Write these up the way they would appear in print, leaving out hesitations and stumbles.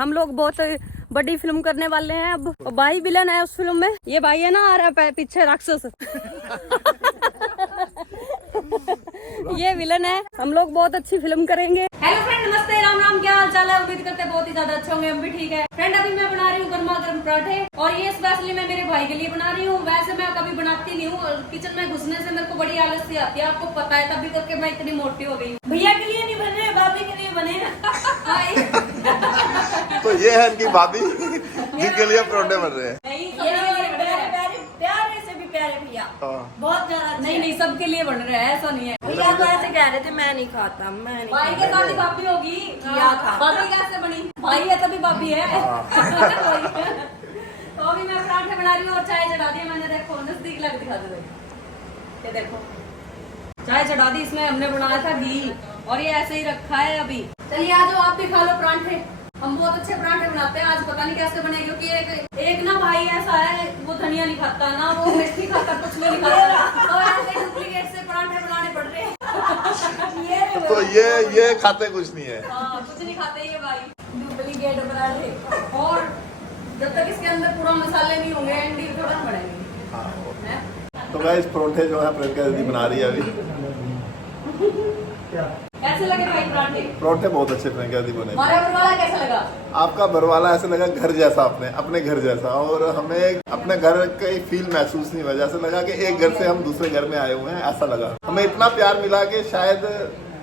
हम लोग बहुत बड़ी फिल्म करने वाले हैं अब। भाई विलन है उस फिल्म में, ये भाई है ना, आ रहा है पीछे राक्षस। ये विलन है। हम लोग बहुत अच्छी फिल्म करेंगे। हेलो फ्रेंड, नमस्ते, राम राम, क्या हाल चाल है? उम्मीद करते हैं बहुत ही ज्यादा अच्छे होंगे। हम भी ठीक है फ्रेंड। अभी मैं बना रही हूँ गर्मा गर्म पराठे, और ये स्पेशली मैं मेरे भाई के लिए बना रही हूँ। वैसे मैं कभी बनाती नहीं हूँ, किचन में घुसने से मेरे को बड़ी आलस सी आती है, आपको पता है, तभी करके मैं इतनी मोटी हो गई हूँ। भैया के लिए नहीं बने, भाभी के लिए बने। तो ये है इनकी भाभी जिनके लिए परोठे बन रहे हैं। प्यारे से भी प्यारे भैया, बहुत ज्यादा। नहीं, सबके लिए बन रहे हैं, ऐसा नहीं है। भैया तो ऐसे कह रहे थे मैं नहीं खाता, मैं नहीं भाई के साथ ही भाभी होगी। क्या था? भाभी कैसे बनी? भाई है तभी भाभी है। तो अभी मैं पराठे बना रही हूँ और चाय चढ़ा दी मैंने। देखो नजदीक लग दिखा दो, ये देखो चाय चढ़ा दी। इसमें हमने बनाया था घी, और ये ऐसे ही रखा है अभी। चलिए आ जाओ, आप भी खा लो पराठे। हम बहुत अच्छे पराठे बनाते हैं। आज पता नहीं कैसे बने, क्योंकि एक ना भाई ऐसा है, वो धनिया नहीं खाता ना, वो मेथी खाता, कुछ भी नहीं खाता, तो ऐसे डुप्लीकेट से पराठे बनाने पड़ रहे हैं। तो ये खाते कुछ नहीं है। कुछ नहीं खाते ये भाई, डुप्लीकेट पराठे। और जब तक इसके अंदर पूरा मसाले नहीं होंगे, एंडी थोड़ा बढ़ेंगे। तो गाइस परोठे जो है प्रियंका दीदी बना रही है अभी। कैसे लगे भाई पराठे? परोठे बहुत अच्छे प्रियंका दीदी बने। हमारा बरवाला कैसा लगा? आपका बरवाला ऐसे लगा घर जैसा, अपने घर जैसा, और हमें अपने घर का फील महसूस नहीं हुआ। जैसे लगा कि एक घर से हम दूसरे घर में आए हुए हैं, ऐसा लगा। हमें इतना प्यार मिला कि शायद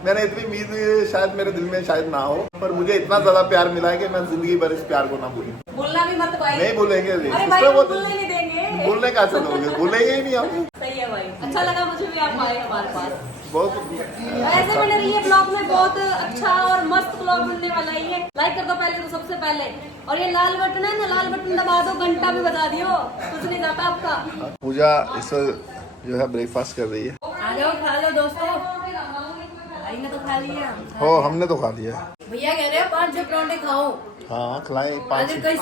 मैंने इतनी उम्मीद शायद मेरे दिल में शायद ना हो, पर मुझे इतना ज्यादा प्यार मिला है कि मैं जिंदगी भर इस प्यार को ना भूलूं। बोलना भी मत भाई। नहीं बोलेंगे, अरे भाई, बोलने नहीं देंगे। बोलने का ऐसा लोगे, बोलेंगे ही नहीं हम। सही है भाई, अच्छा लगा मुझे भी आप आए हमारे पास। बहुत ऐसे बने रही है ब्लॉग में, बहुत अच्छा और मस्त ब्लॉग बनने वाला ही है। लाइक कर दो पहले तो, सबसे पहले। और ये लाल बटन है ना, लाल बटन दबा दो, घंटा भी बजा दियो, कुछ नहीं जाता आपका। पूजा इस जो है ब्रेकफास्ट कर रही है। आ जाओ खा लो दोस्तों। भाई ने तो खा लिया। हो हमने तो खा लिया। भैया कह रहे हैं 5 पराठे खाओ। हाँ खिलाएं अगर 5। कोई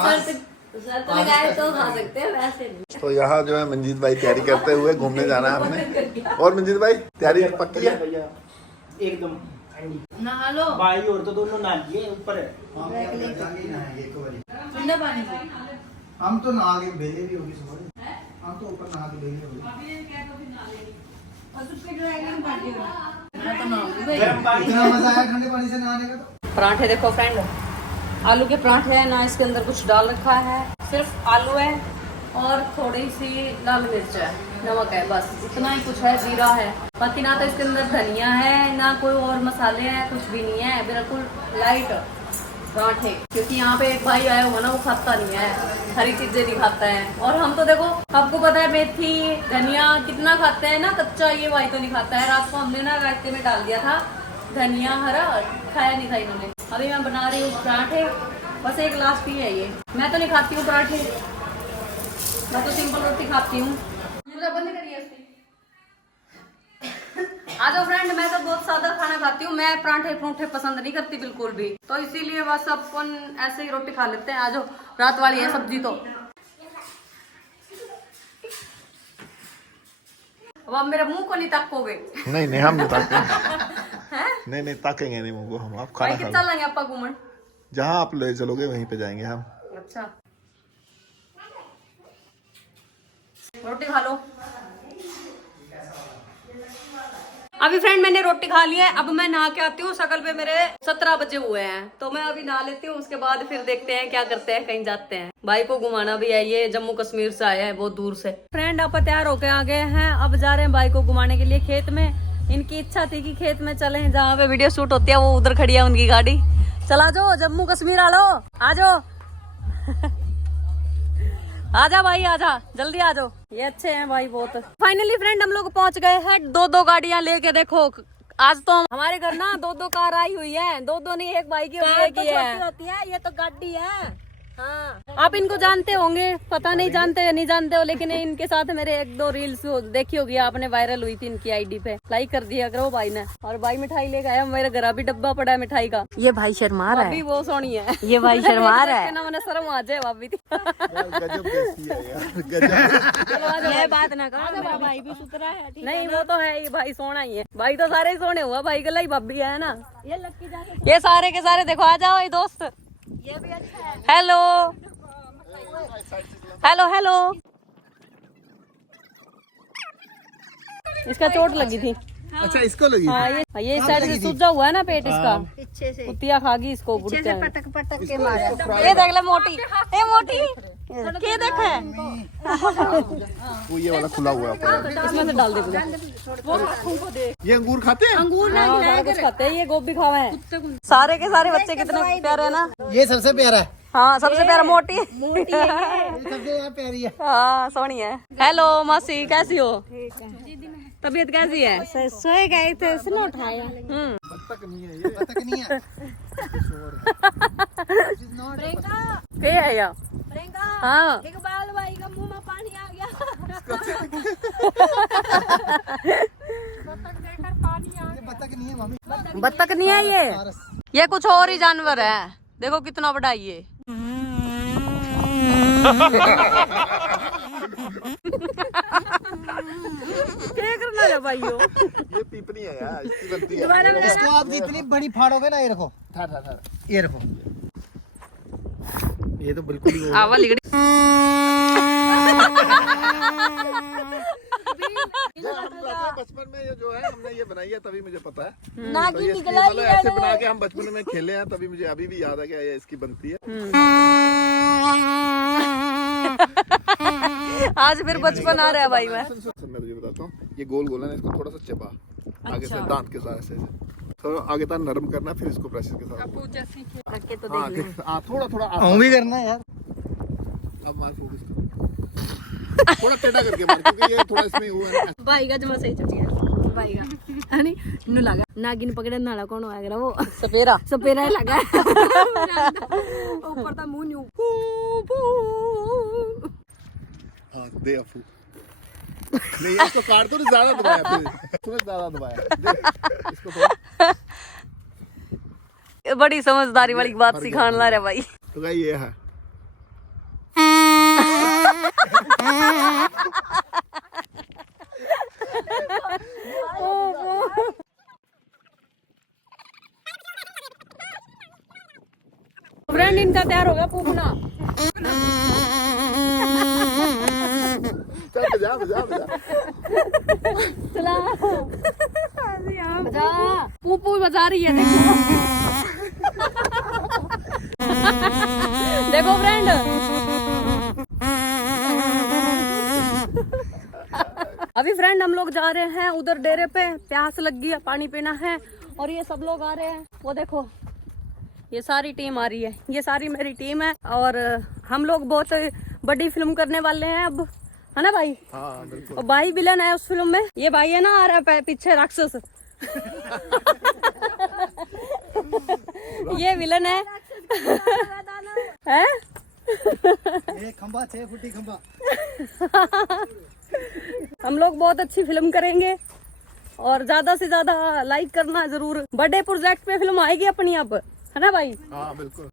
शर्त लगाए तो खा सकते हैं, वैसे नहीं। तो यहाँ जो है मंजीत भाई तैयारी करते हुए घूमने जाना है हमने। और मंजीत भाई तैयारी पक्की है? एकदम नहा लो भाई, और तो दोनों नहा लिए ऊपर है। ठंडा पानी से। हम तो नहा के बेले भी होगी सुबह, हम तो ऊपर नहा के बेले होगी। मैं तो नहाऊंगी। गर्म पानी इतना मजा आया ठंडे पानी से नहाने का। तो पराठे देखो फ्रेंड, आलू के पराठे हैं ना, इसके अंदर कुछ डाल रखा है, सिर्फ आलू है और थोड़ी सी लाल मिर्च है, नमक है, बस इतना ही कुछ है, जीरा है। बाकी ना तो इसके अंदर धनिया है, ना कोई और मसाले हैं, कुछ भी नहीं है, बिल्कुल लाइट पराठे। क्योंकि यहाँ पे एक भाई आया हुआ ना, वो खाता नहीं है, हरी चीजें नहीं खाता है। और हम तो देखो, आपको पता है मेथी धनिया कितना खाते हैं ना, कच्चा, ये भाई तो नहीं खाता है। रात को हमने ना रायते में डाल दिया था धनिया हरा, खाया नहीं था इन्होंने। अभी मैं बना रही हूँ पराठे, बस एक लास्ट ही है ये। मैं तो नहीं खाती हूँ पराठे, मैं तो सिंपल रोटी खाती हूँ। बंद करिए इसकी। आ जाओ फ्रेंड, मैं तो बहुत सादा खाना खाती हूँ, मैं पराठे परोठे पसंद नहीं करती बिल्कुल भी, तो इसीलिए बस अपन ऐसे ही रोटी खा लेते हैं। आ जाओ, रात वाली है सब्जी तो। अब आप मेरे मुंह को नहीं ताकोगे? नहीं हम नहीं ताकेंगे। नहीं ताकेंगे नहीं मुझको हम। आप खाना कितना चलेंगे आपा घूमन? जहाँ आप ले चलोगे वहीं पे जाएंगे हम। अच्छा, रोटी खा लो। अभी फ्रेंड मैंने रोटी खा ली है, अब मैं नहा के आती हूँ। शकल पे मेरे 17 बजे हुए हैं, तो मैं अभी नहा लेती हूँ, उसके बाद फिर देखते हैं क्या करते हैं, कहीं जाते हैं। भाई को घुमाना भी है, ये जम्मू कश्मीर से आया है, बहुत दूर से। फ्रेंड आप तैयार होके आ गए हैं, अब जा रहे हैं भाई को घुमाने के लिए खेत में। इनकी इच्छा थी कि खेत में चले, जहाँ पे वीडियो शूट होती है वो उधर खड़ी है उनकी गाड़ी। चला जाओ जम्मू कश्मीर, आ लो, आ जाओ। आजा भाई आजा, जल्दी आ जाओ। ये अच्छे हैं भाई बहुत। फाइनली फ्रेंड हम लोग पहुंच गए हैं, 2 गाड़ियां लेके। देखो आज तो हमारे घर ना 2 कार आई हुई है, 2 नहीं, एक भाई की कार तो है। छोटी होती है, ये तो गाड़ी है। हाँ, आप इनको जानते होंगे, पता नहीं जानते या नहीं जानते हो, लेकिन इनके साथ मेरे 1-2 रील्स देखी होगी आपने, वायरल हुई थी इनकी आईडी पे। लाइक कर दिया करो भाई ने। और भाई मिठाई लेके आया, मेरे घर अभी डब्बा पड़ा है मिठाई का। ये भाई शर्मा रहा अभी है, वो सोनी है, ये भाई शर्मा रहा है। ना मैंने शर्म आ जाए भाभी थी। गजब कैसी है यार, गजब। ये बात ना करो, मेरा भाई भी सुतरा है। नहीं वो तो है ही, भाई सोना ही है, भाई तो सारे ही सोने हुआ, भाई के लिए भाभी है ना। ये लक्की जाके ये सारे के सारे देखो, आ जाओ ये दोस्त। Hello hello hello. इसका चोट लगी थी। अच्छा इसको लगी हाँ ये इस साइड से सूजा हुआ है ना पेट इसका। पीछे से कुत्तियाँ खागी इसको। पीछे से पटक पटक के मारा। ये देख ले मोटी, ए मोटी के देख है। वो ये वाला खुला हुआ है। इसमें से डाल दे पूजा। ये अंगूर खाते हैं? अंगूर ना सारा कुछ खाते हैं। ये गोभी खावा है। सारे के सारे बच्चे कितने प्यारे है ना। ये सबसे प्यारा है। हाँ सबसे प्यारा मोटी। ये सबसे प्यारी है। हाँ सोनी है। हेलो मासी कैसी हो? तबीयत कैसी है? सोए गए थे उसने उठाया। बत्तख नहीं है ये। बत्तख नहीं है। क्या है यार? हाँ इकबाल भाई का मुंह में पानी आ गया। बत्तख नहीं है मम्मी। बत्तख नहीं है ये कुछ और ही जानवर है। देखो कितना बड़ा ये। क्या करना है भाइयों? ये पीपनी है यार, इसकी बनती है। इसको आप जितनी बड़ी फाड़ोगे ना, ये रखो ये रखो, ये तो बिल्कुल ही आवा लिगड़ी। बचपन में ये जो है हमने ये बनाई है तभी मुझे पता है। नागिन तो ये निकला मतलब ऐसे बना के हम बचपन में खेले हैं, तभी मुझे अभी भी याद है कि ये इसकी बनती है। आज फिर बचपन आ रहा है भाई। मैं मैं तुझे बताता हूँ, ये गोल गोल है ना, इसको थोड़ा सा चिपा आगे से दांत के साथ ऐसे थोड़ा आगे तक नरम करना, फिर इसको प्रेशर के साथ करके तो हाँ, देख हाँ, थोड़ा थोड़ा हम भी करना है यार। अब मार फोकस कर, थोड़ा टेढ़ा करके मार, क्योंकि ये थोड़ा इसमें हुआ है। भाई का जमा सही चटी है भाई का। अरे नु लगा नागिन पकड़े नाला कौन आएगा वो सपेरा सपेरा ही लगा। ऊपर था मुंह न्यू। हाँ दे अफू। नहीं इसको काट तो नहीं, ज्यादा दबाया, फिर तूने ज्यादा दबाया। दे इसको थोड़ा। बड़ी समझदारी वाली बात सिखाने ला रहा भाई। तो भाई ये है फ्रेंड इनका तैयार हो गया पूछना। चल बजा बजा बजा। चला बजा पूपू बजा रही है। देखो देखो फ्रेंड। अभी फ्रेंड हम लोग जा रहे हैं उधर डेरे पे, प्यास लग गई है, पानी पीना है। और ये सब लोग आ रहे हैं, वो देखो ये सारी टीम आ रही है। ये सारी मेरी टीम है और हम लोग बहुत बड़ी फिल्म करने वाले हैं अब, है ना भाई? हाँ बिल्कुल। और भाई विलन है उस फिल्म में। ये भाई है ना आ रहा है पीछे राक्षस। ये विलन है। हैं? खंबा 6 फुटी खंबा। हम लोग बहुत अच्छी फिल्म करेंगे और ज्यादा से ज्यादा लाइक करना जरूर। बड़े प्रोजेक्ट पे फिल्म आएगी अपनी अब, है ना भाई? हाँ बिल्कुल।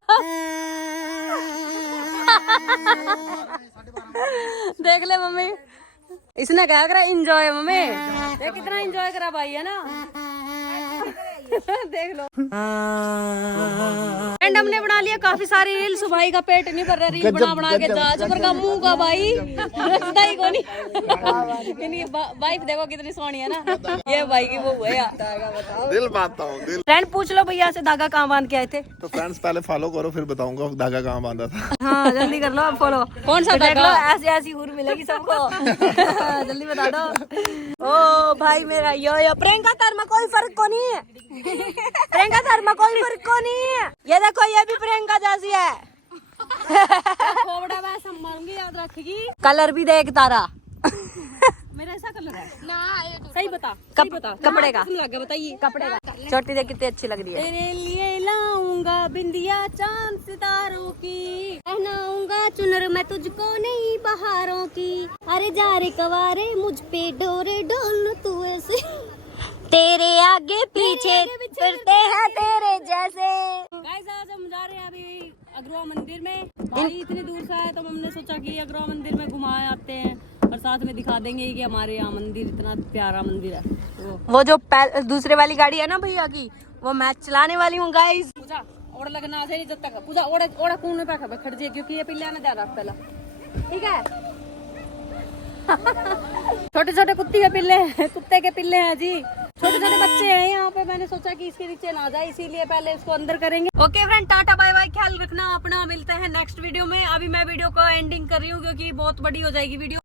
देख ले मम्मी, इसने क्या करा एंजॉय। मम्मी ये कितना एंजॉय करा भाई, है ना? देख लो फ्रेंड, हमने बना लिया काफी सारी रील्स। भाई का पेट नहीं भर रहा रील बना बना के। जा चुपर का मुंह का भाई रखता ही कोनी। वाइफ देखो कितनी सोहनी है ना। ये भाई की वो है यार। दिल बांधता हूँ दिल। फ्रेंड पूछ लो भैया से धागा कहाँ बांध के आए थे। तो फ्रेंड्स पहले फॉलो करो, फिर बताऊंगा धागा कहाँ बांधा था। हाँ जल्दी कर लो, आप फॉलो। कौन सा देख लो, ऐसी ऐसी हुर मिलेगी सबको। जल्दी बता दो। ओ भाई मेरा यो प्रियंका तार में कोई फर्क को नहीं है। प्रियंका तार में कोई फर्क को नहीं है। ये देखो ये भी प्रियंका जैसी है। याद रखेगी। कलर भी देख तारा। मेरा ऐसा कलर है ना। सही बता, सही बता। कपड़े का बताइए, कपड़े का। चोटी देख कितनी अच्छी लग रही है। तेरे लिए लाऊंगा बिंदिया चांद सितारों की, पहनाऊंगा चुनर मैं तुझको नई बहारों की। अरे जा रे कवारे मुझ पे डोरे डोल तू ऐसे, तेरे आगे पीछे फिरते हैं तेरे जैसे। गाइस आज हम जा रहे हैं अभी अग्रवा मंदिर में। भाई इतनी दूर से आए तो हमने सोचा कि अग्रवा मंदिर में घुमाए आते हैं और साथ में दिखा देंगे कि हमारे यहाँ मंदिर इतना प्यारा मंदिर है। वो जो दूसरे वाली गाड़ी है ना भैया की, वो मैं चलाने वाली हूँ गाइस। ओड़ा लगना आ जाए नहीं जब तक पूजा ओड़ा ओड़ा कूने पे खड़ जाए क्योंकि ये पिल्ले में ध्यान रख पहला ठीक है। छोटे छोटे कुत्ते के पिल्ले हैं जी, छोटे छोटे बच्चे हैं यहाँ पे। मैंने सोचा कि इसके नीचे ना जाए इसीलिए पहले इसको अंदर करेंगे। Okay friend, tata bye bye, ख्याल रखना अपना, मिलते हैं नेक्स्ट वीडियो में। अभी मैं वीडियो को एंडिंग कर रही हूँ क्योंकि बहुत बड़ी हो जाएगी वीडियो।